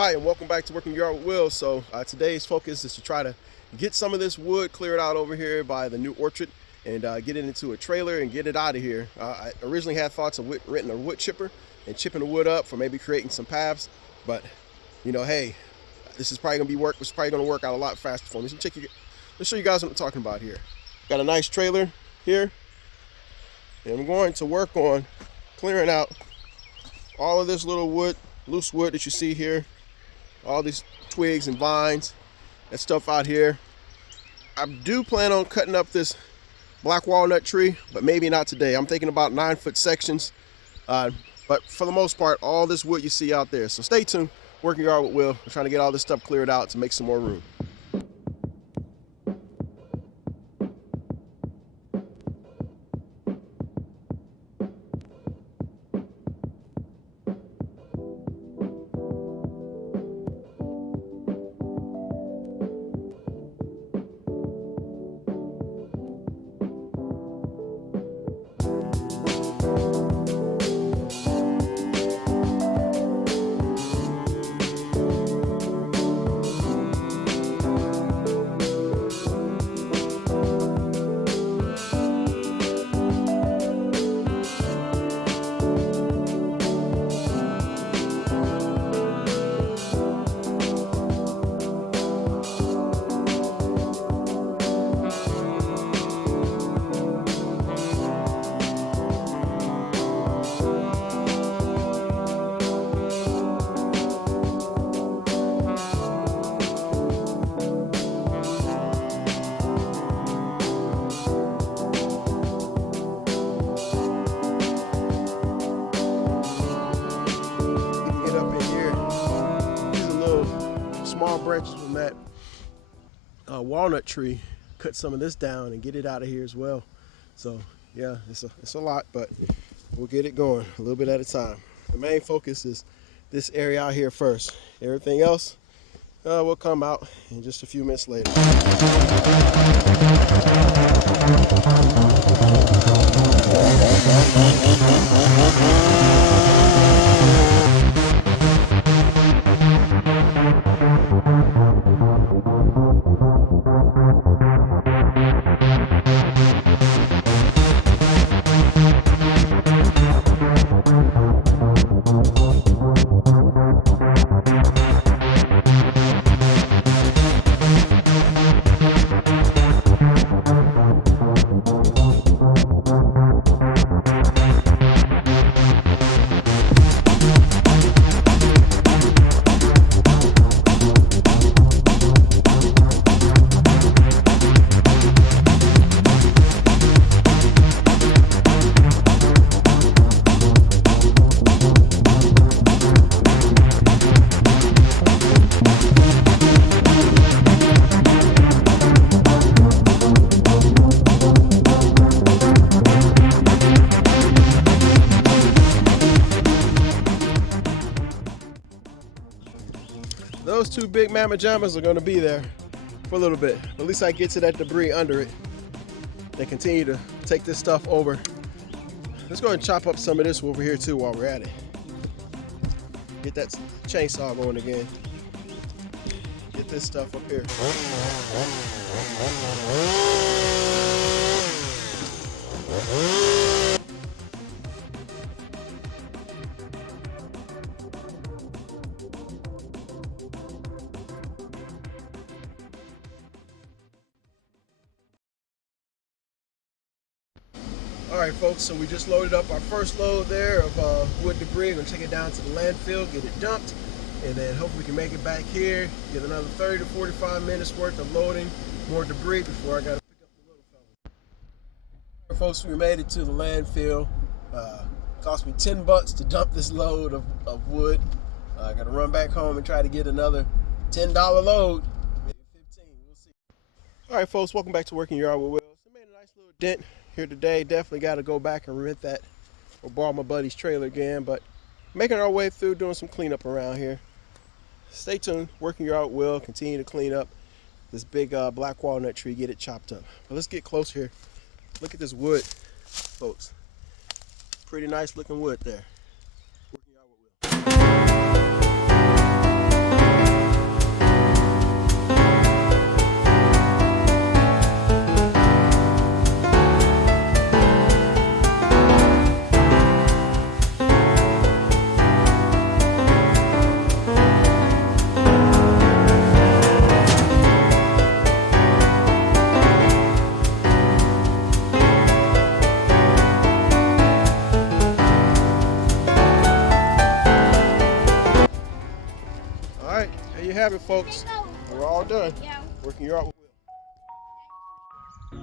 Hi, and welcome back to Working Yard with Will. So today's focus is to try to get some of this wood cleared out over here by the new orchard and get it into a trailer and get it out of here. I originally had thoughts of renting a wood chipper and chipping the wood up for maybe creating some paths, but hey, this is probably gonna be work. It's probably gonna work out a lot faster for me. So let's show you guys what I'm talking about here. Got a nice trailer here, and I'm going to work on clearing out all of this little wood, loose wood that you see here. All these twigs and vines, that stuff out here. I do plan on cutting up this black walnut tree, but maybe not today. I'm thinking about 9-foot sections. But for the most part, all this wood you see out there. So stay tuned. Working Yard with Will. I'm trying to get all this stuff cleared out to make some more room. Small branches from that walnut tree, cut some of this down and get it out of here as well. So yeah, it's a lot, but we'll get it going a little bit at a time. The main focus is this area out here first. Everything else will come out in just a few minutes later. Those two big mama jammers are going to be there for a little bit. At least I get to that debris under it. They continue to take this stuff over. Let's go ahead and chop up some of this over here too while we're at it. Get that chainsaw going again. Get this stuff up here. Alright folks, so we just loaded up our first load there of wood debris. We're going to take it down to the landfill, get it dumped, and then hopefully we can make it back here, get another 30 to 45 minutes worth of loading more debris before I got to pick up the little fella. Alright folks, we made it to the landfill. Cost me $10 to dump this load of wood. I got to run back home and try to get another $10 load, maybe 15, we'll see. Alright folks, welcome back to Working Yard with Will. So made a nice little dent here today. Definitely got to go back and rent that or borrow my buddy's trailer again, but making our way through, doing some cleanup around here. Stay tuned. Working Yard will continue to clean up this big black walnut tree, get it chopped up. But let's get close here. Look at this wood, folks. Pretty nice looking wood there. Working Yard with Will. There you have it, folks. We're all done. Working your art with Will.